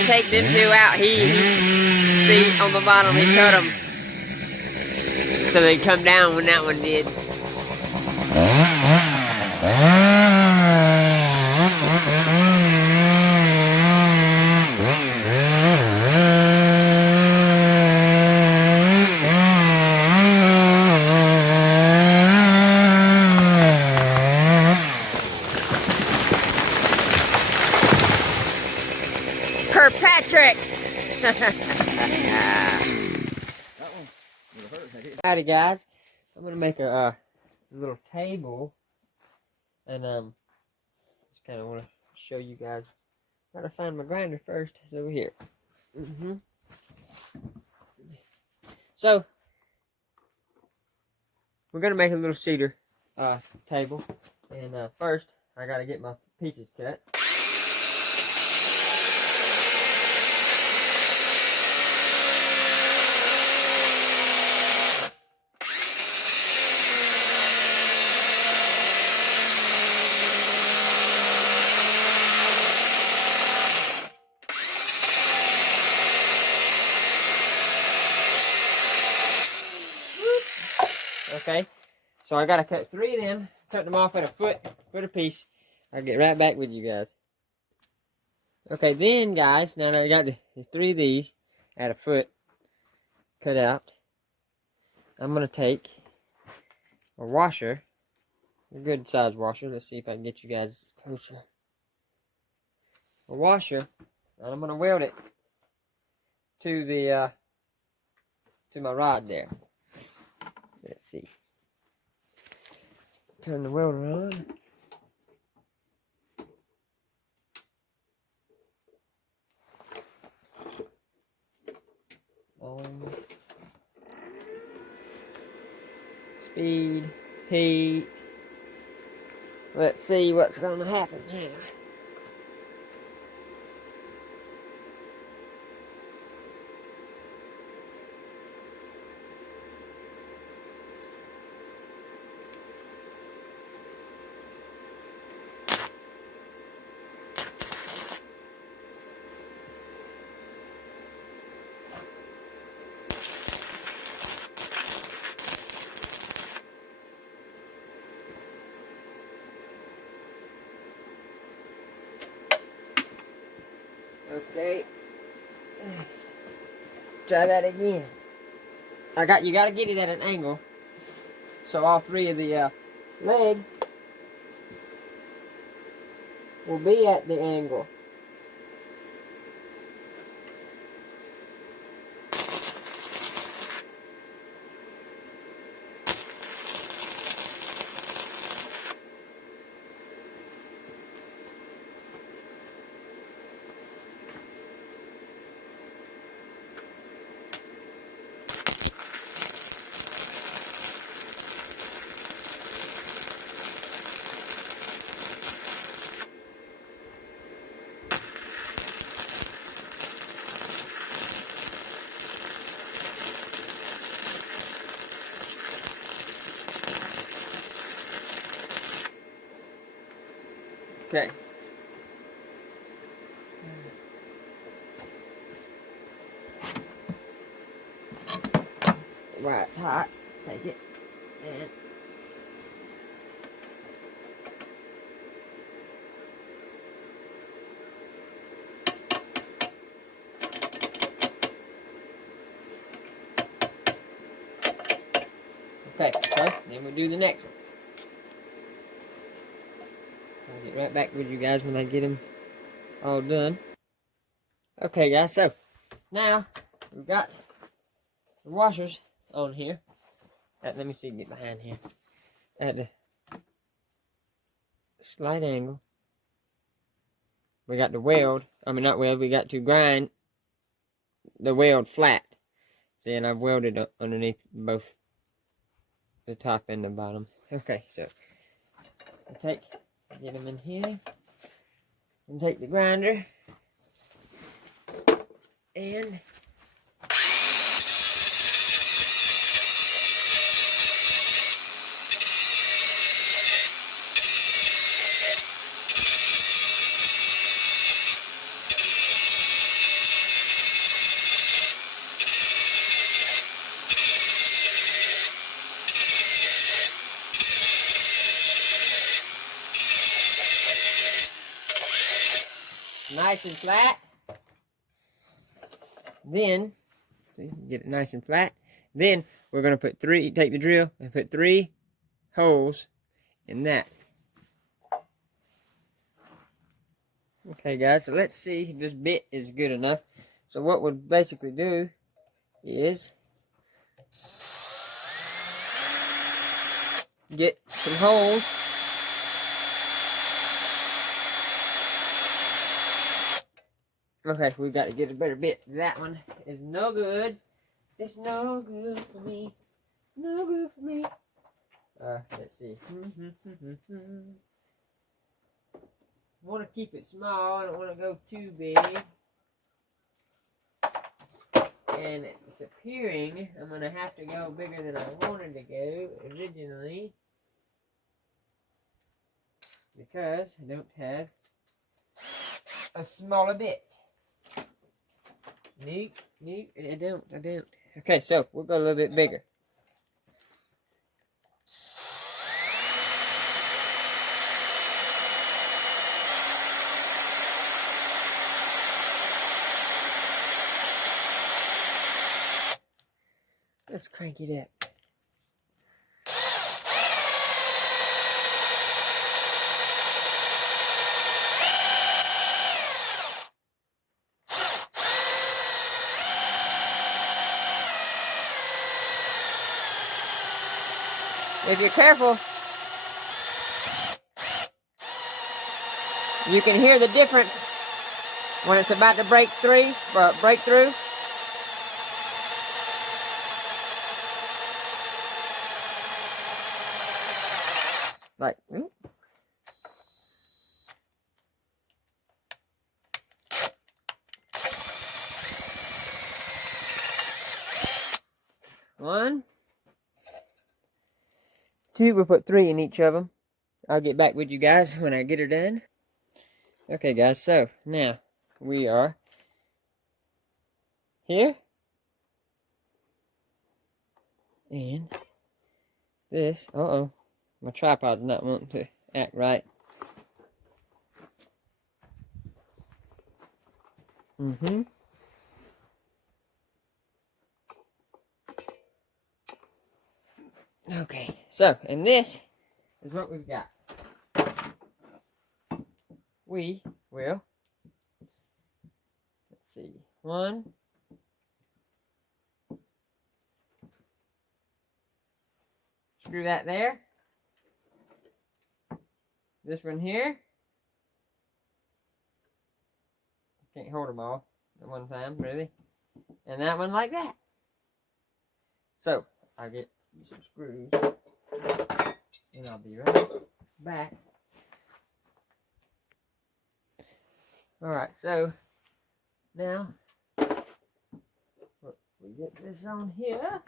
gonna take them two out. See on the bottom, he cut them so they come down when that one did. Patrick. Howdy guys, I'm gonna make a little table, and just kind of want to show you guys. Gotta find my grinder first. It's over here. So we're gonna make a little cedar table, and first I gotta get my pieces cut. Okay, so I gotta cut 3 of them, cut them off at a foot a piece. I'll get right back with you guys. Okay, then guys, now that I got the 3 of these at a foot cut out, I'm gonna take a washer, a good size washer. Let's see if I can get you guys closer. A washer, and I'm gonna weld it to the to my rod there. Let's see. Turn the welder on. Speed, heat. Let's see what's going to happen here. Okay. Try that again. You gotta get it at an angle, so all 3 of the legs will be at the angle. Okay. While it's hot, take it and okay, so then we'll do the next one. I'll get right back with you guys when I get them all done. Okay guys, so now we've got the washers on here. Let me see, get behind here. At the slight angle. We got the weld, not weld, we got to grind the weld flat. See, and I've welded underneath both the top and the bottom. Okay, so get them in here, and take the grinder, and nice and flat. Then, get it nice and flat. Then we're going to take the drill and put 3 holes in that. Okay guys, so let's see if this bit is good enough. So what we'll basically do is get some holes. Okay, we got to get a better bit. That one is no good. It's no good for me. No good for me. Let's see. Want to keep it small. I don't want to go too big. And it's appearing I'm going to have to go bigger than I wanted to go originally. Because I don't have a smaller bit. Nope, I don't. Okay, so we'll go a little bit bigger. Let's crank it up. If you're careful, you can hear the difference when it's about to break through. Like, one, two, we'll put 3 in each of them. I'll get back with you guys when I get her done. Okay guys, so now we are here. And this, my tripod's not wanting to act right. Okay, so, and this is what we've got. We will, let's see, 1, screw that there. This one here. Can't hold them all at one time, really. And that one like that. So, I'll get some screws. And I'll be right back. Alright, so now we get this on here.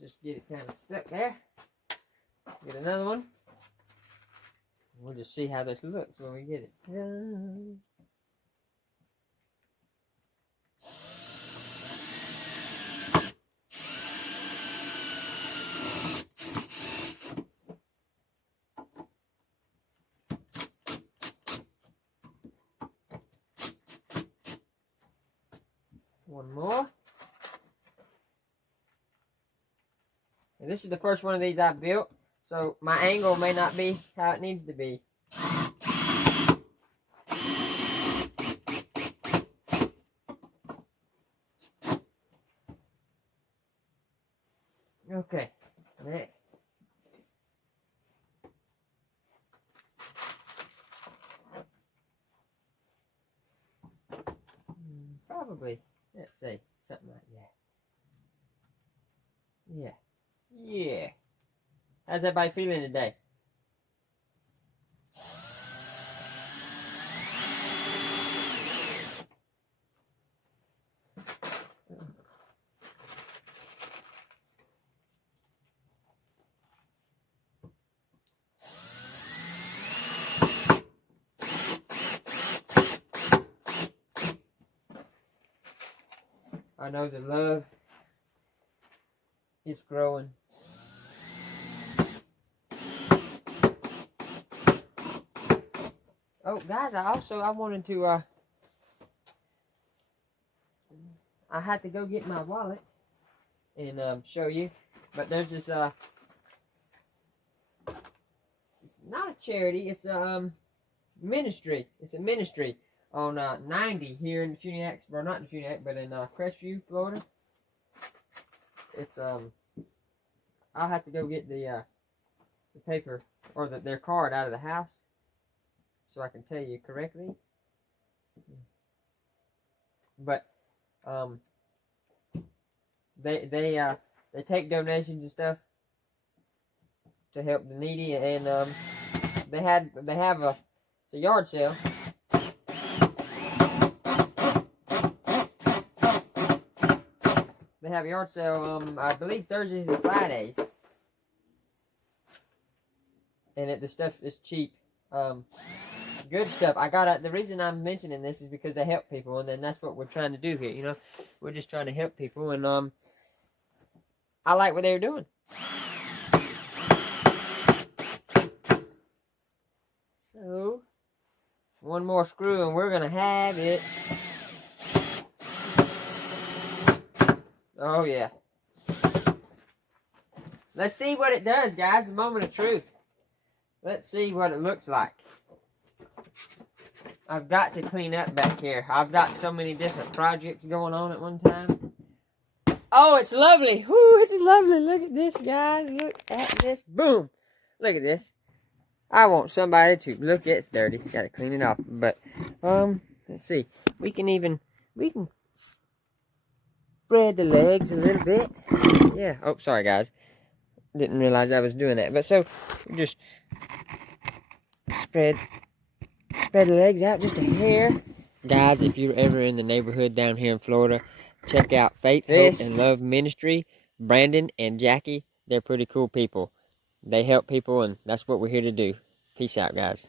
Just get it kind of stuck there. Get another one. We'll just see how this looks when we get it done. One more. And this is the first one of these I built, so my angle may not be how it needs to be. Okay, next. Probably, let's see, something like that. Yeah. How's everybody feeling today? I know the love is growing. Oh, guys, I wanted to, I had to go get my wallet and show you. But there's this, it's not a charity, it's a ministry. It's a ministry on 90 here in Funiac, or not in Funiac, but in Crestview, Florida. It's, I'll have to go get the paper, or their card out of the house, so I can tell you correctly. But they take donations and stuff to help the needy, and they have it's a yard sale. They have a yard sale, I believe Thursdays and Fridays, and the stuff is cheap. Good stuff. The reason I'm mentioning this is because they help people, and then that's what we're trying to do here. You know, we're just trying to help people, and I like what they're doing. So, one more screw, and we're gonna have it. Oh yeah. Let's see what it does, guys. A moment of truth. Let's see what it looks like. I've got to clean up back here. I've got so many different projects going on at one time. Oh, it's lovely. Whoo, it's lovely. Look at this, guys. Look at this. Boom. Look at this. I want somebody to look at it. It's dirty. Got to clean it off. But, let's see. We can spread the legs a little bit. Yeah. Oh, sorry, guys. Didn't realize I was doing that. But so, just spread the legs out just a hair. Guys, if you're ever in the neighborhood down here in Florida, check out Faith, Hope, and Love Ministry. Brandon and Jackie, they're pretty cool people. They help people, and that's what we're here to do. Peace out, guys.